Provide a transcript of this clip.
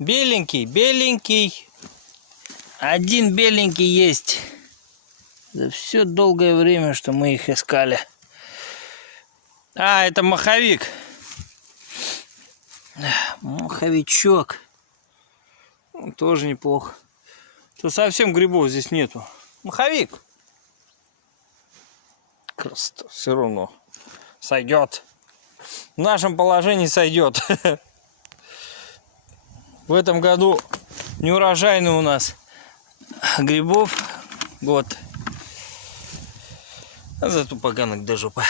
Беленький, беленький. Один беленький есть. За все долгое время, что мы их искали. А, это моховик. Моховичок. Тоже неплохо. Тут совсем грибов здесь нету. Моховик. Красота. Все равно сойдет. В нашем положении сойдет. В этом году неурожайный у нас грибов год. А зато поганок до жопы.